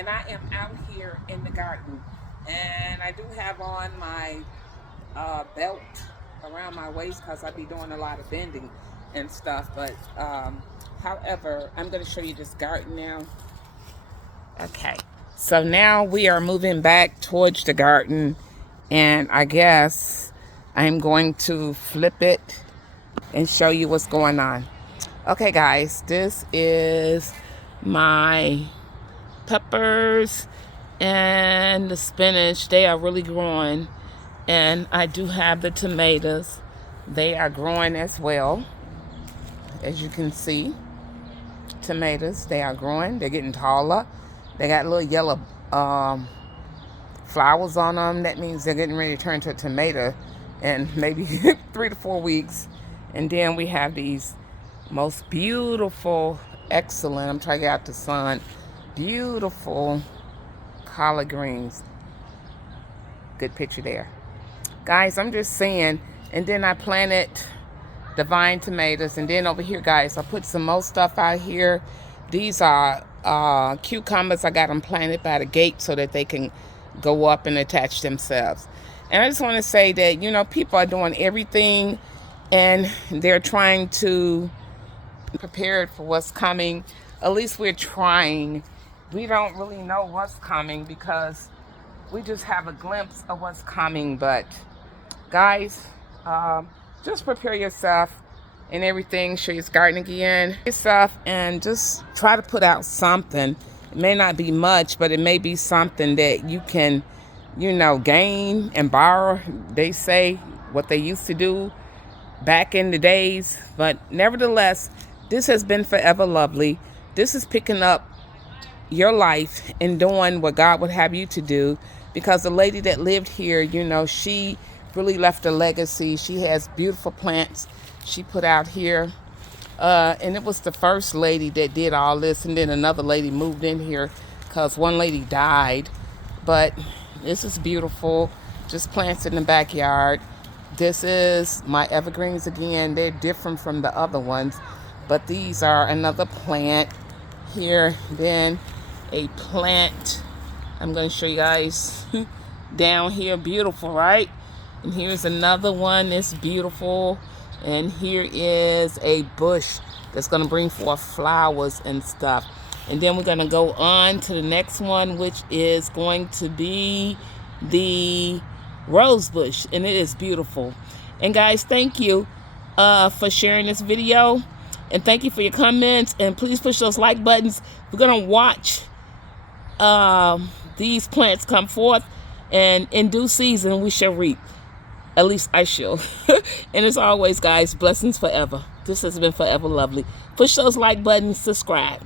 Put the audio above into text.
and I am out here in the garden. And I do have on my belt around my waist because I be doing a lot of bending and stuff. But however, I'm going to show you this garden now. Okay, so now we are moving back towards the garden, and I guess I'm going to flip it and show you what's going on. Okay guys, this is my peppers and the spinach. They are really growing, and I do have the tomatoes. They are growing as well. As you can see, tomatoes, they are growing. They're getting taller. They got little yellow flowers on them. That means they're getting ready to turn to a tomato in maybe 3 to 4 weeks. And then we have these most beautiful, excellent, I'm trying to get out the sun, beautiful collard greens. Good picture there. Guys, I'm just saying, and then I planted divine tomatoes, and then over here, guys, I put some more stuff out here. These are cucumbers. I got them planted by the gate so that they can go up and attach themselves. And I just want to say that, you know, people are doing everything, and they're trying to prepare for what's coming. At least we're trying. We don't really know what's coming because we just have a glimpse of what's coming. But guys, just prepare yourself and everything. Show your garden again yourself, and just try to put out something. It may not be much, but it may be something that you can, you know, gain and borrow. They say what they used to do back in the days. But nevertheless, this has been Forever Lovely. This is picking up your life and doing what God would have you to do, because the lady that lived here, you know, she really left a legacy. She has beautiful plants she put out here, and it was the first lady that did all this, and then another lady moved in here because one lady died. But this is beautiful, just plants in the backyard. This is my evergreens again. They're different from the other ones, but these are another plant here. Then a plant, I'm going to show you guys down here. Beautiful, right? And here's another one that's beautiful. And here is a bush that's going to bring forth flowers and stuff. And then we're going to go on to the next one, which is going to be the rose bush, and it is beautiful. And guys, thank you for sharing this video, and thank you for your comments, and please push those like buttons. We're going to watch these plants come forth, and in due season we shall reap. At least I shall. And as always, guys, blessings forever. This has been Forever Lovely. Push those like buttons, subscribe.